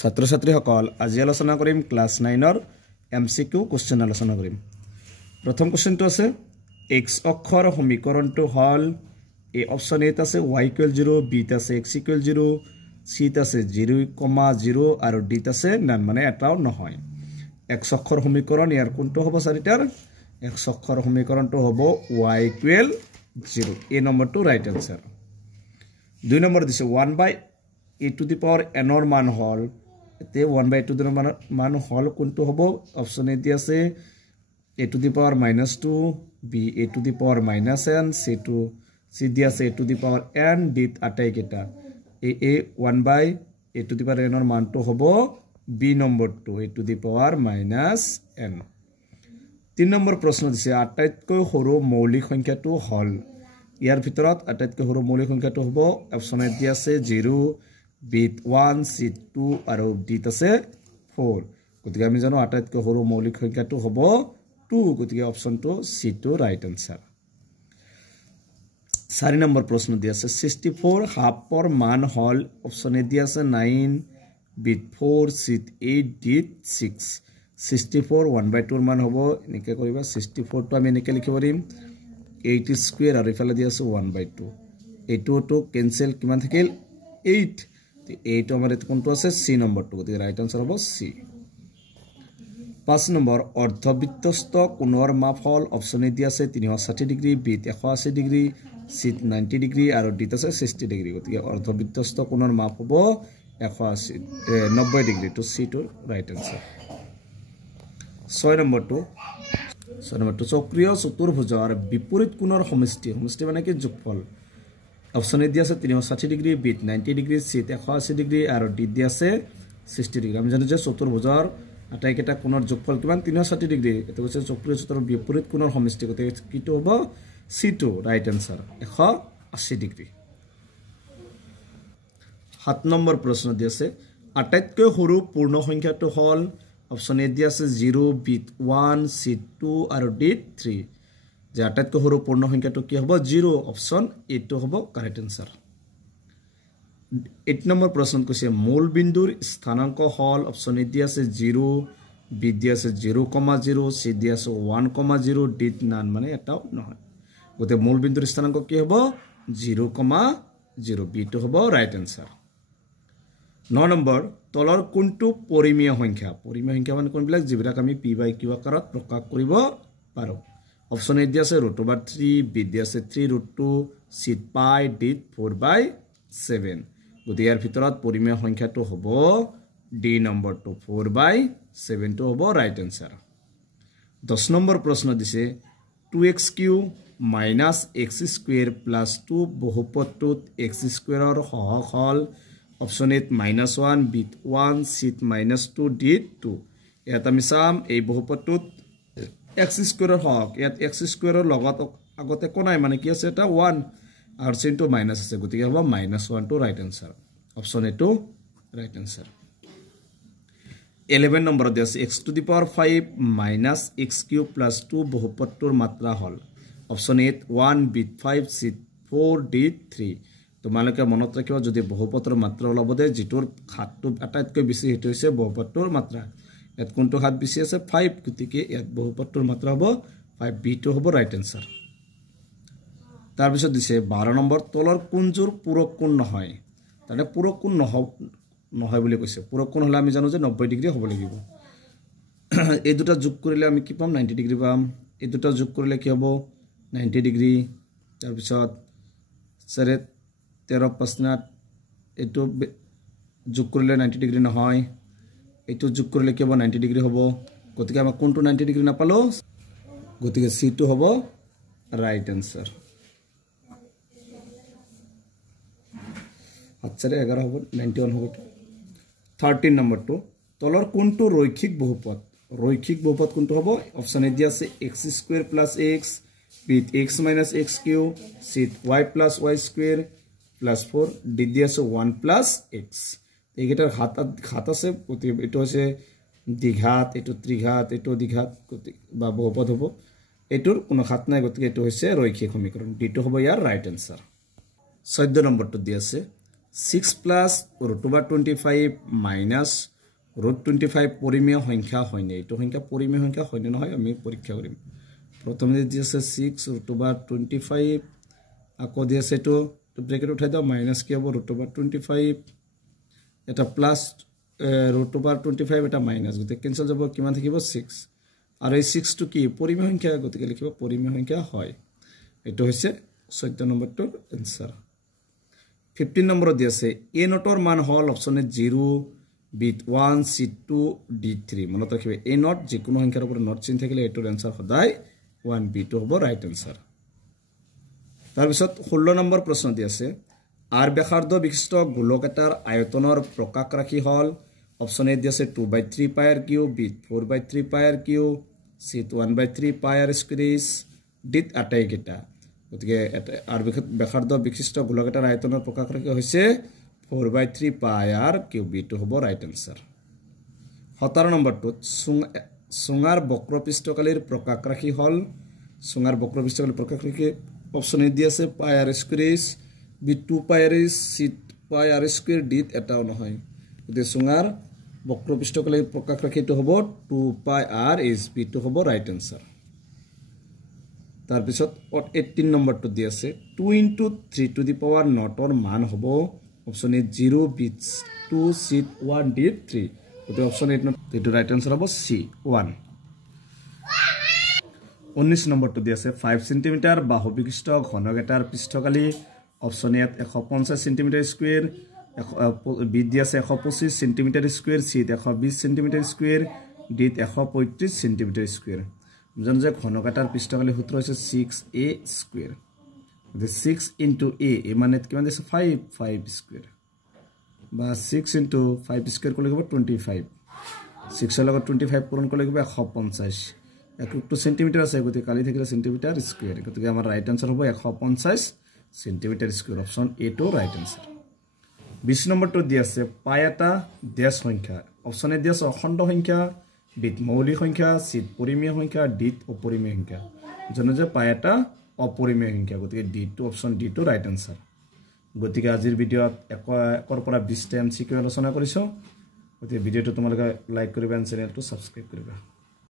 ছাত্ৰ ছাত্ৰীসকল আজি আলোচনা কৰিম ক্লাস 9 ৰ MCQ কোশ্চেন আলোচনা কৰিম। প্ৰথম কোশ্চেনটো আছে x অক্ষৰ সমীকৰণটো হল এ অপচন এ আছে y = 0, b আছে x = 0, c আছে 0,0 আৰু d আছে নান মানে এটাও নহয়। x অক্ষৰ সমীকৰণ ইয়াৰ কোনটো হ'ব চাৰিটাৰ? x অক্ষৰ সমীকৰণটো হ'ব y = 0। এ নম্বৰটো ৰাইট আনসাৰ। 2 নম্বৰ দিছে 1/a⁴n ৰ মান হল এতে 1/2 মান হল কোনটো হ'ব? অপচন এ দি আছে a⁻² b a⁻−n c দি আছে a⁻n d আটাই কেটা a 1/a⁴n ৰ মানটো হ'ব b নম্বৰটো a⁻−n। 3 নম্বৰ প্ৰশ্ন দিছে আটাইতকৈ সৰু মৌলিক সংখ্যাটো হল ইয়াৰ ভিতৰত আটাইতকৈ সৰু মৌলিক সংখ্যাটো হ'ব অপচন এ দি আছে 0, b 1, c 2 আৰু d আছে 4। গতিকে আমি জানো আটাইতকৈ সৰু মৌলিক সংখ্যাটো হ'ব 2। গতিকে অপচনটো c টো ৰাইট আনসাৰ। 4 নম্বৰ প্ৰশ্ন দি আছে 64 হাফৰ মান হল অপচন এ দি আছে 9, b 4, c 8, d 6। 64 1/2 ৰ মান হ'ব এনেকৈ কৰিবা 64 টো আমি এনেকৈ লিখিব পাৰিম 8² আৰু ইফালে দি আছে 1/2 এইটো কেনসেল কিমান থাকিল 8 তে এইটো আমাৰ কোনটো আছে c নম্বৰটো। গতিকে ৰাইট আনসাৰ হ'ব c। 5 নম্বৰ অৰ্ধবৃত্তস্থ কোণৰ মাপ হল অপচন এ দি আছে 360 degree, b 180 degree, c 90 degree আৰু d আছে 60 ডিগ্ৰী। গতিকে অৰ্ধবৃত্তস্থ কোণৰ মাপ হ'ব 90 ডিগ্ৰী তো c টো ৰাইট আনসাৰ। 6 নম্বৰটো চক্ৰীয় চতুৰ্ভুজৰ বিপৰীত কোণৰ সমষ্টি মানে কি যোগফল অপচন এ দি আছে 360 degree, b 90 degree, c 180 degree আৰু d দি আছে 60 ডিগ্ৰী। আমি জানো যে চতুৰ্ভুজৰ আটাইকেইটা কোণৰ যোগফল কিমান 360 ডিগ্ৰী। এটা হৈছে চক্ৰীয় চতুৰ্ভুজৰ বিপৰীত কোণৰ সমষ্টি। গতিকে কিটো হ'ব c টো ৰাইট আনসাৰ 180 ডিগ্ৰী। 7 নম্বৰ প্ৰশ্ন দি আছে আটাইতকৈ সৰু পূৰ্ণ সংখ্যাটো হল অপচন এ দি আছে 0, b 1, c 2 আৰু d 3। যে আটাইতকৈ সৰু পূৰ্ণ সংখ্যাটো কি হ'ব 0। অপচন এ টো হ'ব কাৰেক্ট আনসাৰ। 8 নম্বৰ প্ৰশ্নত কৈছে মূল বিন্দুৰ স্থানাংক হল অপচন এ দি আছে 0, b দি আছে 0,0, c দি আছে 1,0, d নান মানে এটাও নহয়। গতে মূল বিন্দুৰ স্থানাংক কি হ'ব 0,0, b টো হ'ব ৰাইট আনসাৰ। 9 নম্বৰ তলৰ কোনটো পৰিমেয় সংখ্যা মানে কোনবিলাক যিবিলাক আমি p/q আকাৰত প্ৰকাশ কৰিব পাৰো। অপচন এ দি আছে √3, b দি আছে 3√2, c π, d 4/7। গতিকে ইয়াৰ ভিতৰত পৰিমেয় সংখ্যাটো হ'ব d নম্বৰটো 4/7 টো হ'ব ৰাইট আনসাৰ। 10 নম্বৰ প্ৰশ্ন দিছে 2x³ - x² + 2 বহুপদটোত x² ৰ সহগ হল অপচন এ -1, b 1, c -2, d 2। ইয়াত আমি চাম এই বহুপদটোত x² ৰ সহগ ইয়াত x² ৰ লগত আগতে কোন নাই মানে কি আছে এটা 1 আৰু চিনটো মাইনাস আছে। গতিকে হ'ব -1 টো ৰাইট আনসাৰ। অপচন এ টো ৰাইট আনসাৰ। 11 নম্বৰত আছে x⁵ - x³ + 2 বহুপদটোৰ মাত্ৰা হল অপচন এ 1, b 5, c 4, d 3। তোমালোকে মনত ৰাখিবা যদি বহুপদৰ মাত্ৰা ওলাব দে যিটোৰ ঘাতটো আটাইতকৈ বেছি হেতু হৈছে বহুপদটোৰ মাত্ৰা। ইয়াত কোনটো ঘাত বেছি আছে 5। গতিকে ইয়াত বহুপদটোৰ মাত্ৰা হ'ব 5, b টো হ'ব ৰাইট আনসাৰ। তাৰ পিছত দিছে 12 নম্বৰ তলৰ কোনযোৰ পূৰক কোণ নহয় মানে পূৰক কোণ নহয় বুলি কৈছে। পূৰক কোণ হলে আমি জানো যে 90 ডিগ্ৰী হ'ব লাগিব। এই দুটা যোগ কৰিলে আমি কি পাম 90 ডিগ্ৰী পাম। এই দুটা যোগ কৰিলে কি হ'ব 90 ডিগ্ৰী। তাৰ পিছত 13 5 এইটো যোগ কৰিলে 90 ডিগ্ৰী নহয়। এইটো যোগ কৰিলে কি হ'ব 90 ডিগ্ৰী হ'ব। গতিকে আমাৰ কোনটো 90 ডিগ্ৰী নাপালো। গতিকে c টো হ'ব ৰাইট আনসাৰ। 11 হ'ব 91 হ'ব। 13 নম্বৰটো তলৰ কোনটো ৰৈখিক বহুপদ কোনটো হ'ব অপচন এ দি আছে x² + x, b x - x³, c y + y² + 4, d দি আছে 1 + x। এইকেইটাৰ ঘাত আছে। এইটো হৈছে দ্বিঘাত, এইটো ত্ৰিঘাত, এইটো দ্বিঘাত বা বহুপদ হ'ব। এইটোৰ কোনো ঘাত নাই। গতিকে এইটো হৈছে ৰৈখিক সমীকৰণ। d টো হ'ব ইয়াৰ ৰাইট আনসাৰ। 14 নম্বৰটো দি আছে 6 plus root over 25 minus root 25 পৰিমেয় সংখ্যা হয়নে এইটো সংখ্যা পৰিমেয় সংখ্যা হয়নে নহয় আমি পৰীক্ষা কৰিম প্ৰথমে দি আছে 6 ৰুট ওভাৰ 25 আকৌ দি আছে তো ব্ৰেকেট উঠাই দাও মাইনাস কি হ'ব ৰুট ওভাৰ 25 এটা প্লাস ৰুট ওভাৰ 25 এটা মাইনাস গতে কেনসেল যাব কিমান থাকিব 6 আৰু এই 6 টো কি পৰিমেয় সংখ্যা গতিকে লিখিব পৰিমেয় সংখ্যা হয় এটো হৈছে 14 নম্বৰটোৰ आंसर 15 নম্বৰত দি আছে a নটৰ মান হল অপচনে 0 বিট 1 c2 d3 মনত ৰাখিব a নট যিকোনো সংখ্যাৰ ওপৰত নট চিন থাকিলে এটোৰ आंसर সদায় 1 b2 হ'ব ৰাইট आंसर তাৰ পিছত 16 নম্বৰ প্ৰশ্ন দি আছে r ব্যাসাৰ্ধ বিশিষ্ট গোলক এটাৰ আয়তনৰ প্ৰকাশ ৰাখি হল অপচনে দি আছে 2/3 পাই r কিউব বিট 4/3 পাই r কিউব c 1/3 পাই r স্কয়াৰ ডিট আটাই গেটা গতিকে আৰ ব্যাসাৰ্ধ বিশিষ্ট গোলক এটাৰ আয়তনৰ প্ৰকাশ ৰাখি হৈছে 4/3 পাই r কিউব বিটো হ'ব ৰাইট आंसर 17 নম্বৰটোত সুঙাৰ বক্ৰপৃষ্ঠকালীৰ প্ৰকাশ ৰাখি হল সুঙাৰ বক্ৰপৃষ্ঠকালীৰ প্ৰকাশ ৰাখি অপচন দি আছে পাই r স্কয়াৰ বি 2 পাই r c পাই r স্কয়াৰ ডিট এটাও নহয় গতিকে সুঙাৰ বক্ৰপৃষ্ঠকালীৰ প্ৰকাশ ৰাখিটো হ'ব 2 পাই r is বিটো হ'ব ৰাইট आंसर তাৰ পিছত 18 নম্বৰটো দি আছে 2 * 3 টু দি পাৱাৰ নটৰ মান হ'ব অপচন এ 0 বিট 2 c 1 d 3 গতিকে অপচন 8 নট এটো ৰাইট आंसर হ'ব c 1 19 নম্বৰটো দি আছে 5 সেমি বাহু বিশিষ্ট ঘনক এটাৰ পৃষ্ঠকালি অপচন এ 150 সেমি স্কয়াৰ বি দি আছে 125 semi square c 120 semi square d 135 semi square জানো যে ঘনক এটাৰ পৃষ্ঠকালি সূত্র হৈছে 6a square the 6 into a মানে কিমান দিছে 5 স্কয়ার বা 6 into 5 স্কয়ার কলে হ'ব 25 6 এর লগত 25 পূরণ কলে হ'ব 150 একটু সেন্টিমিটার আছে গতি কালি থাকিলে সেন্টিমিটার স্কয়ার গতিকে আমাৰ ৰাইট आंसर হ'ব 150 সেন্টিমিটাৰ স্কয়াৰ অপশন এ টো ৰাইট आंसर 20 নম্বৰটো দি আছে পাই এটা ড্যাশ সংখ্যা অপশনে দি আছে অখণ্ড সংখ্যা বিট মৌলিক সংখ্যা সিট পরিমেয় সংখ্যা ডিট অপরিমেয় সংখ্যা জানো যে পাই এটা অপরিমেয় সংখ্যা গতিকে D to option D to right answer গতিকে আজিৰ ভিডিওত একৰ পৰা 20 টা এমসিকিউ আলোচনা কৰিছো গতিকে ভিডিওটো তোমালোকে লাইক কৰিবা আৰু চেনেলটো সাবস্ক্ৰাইব কৰিবা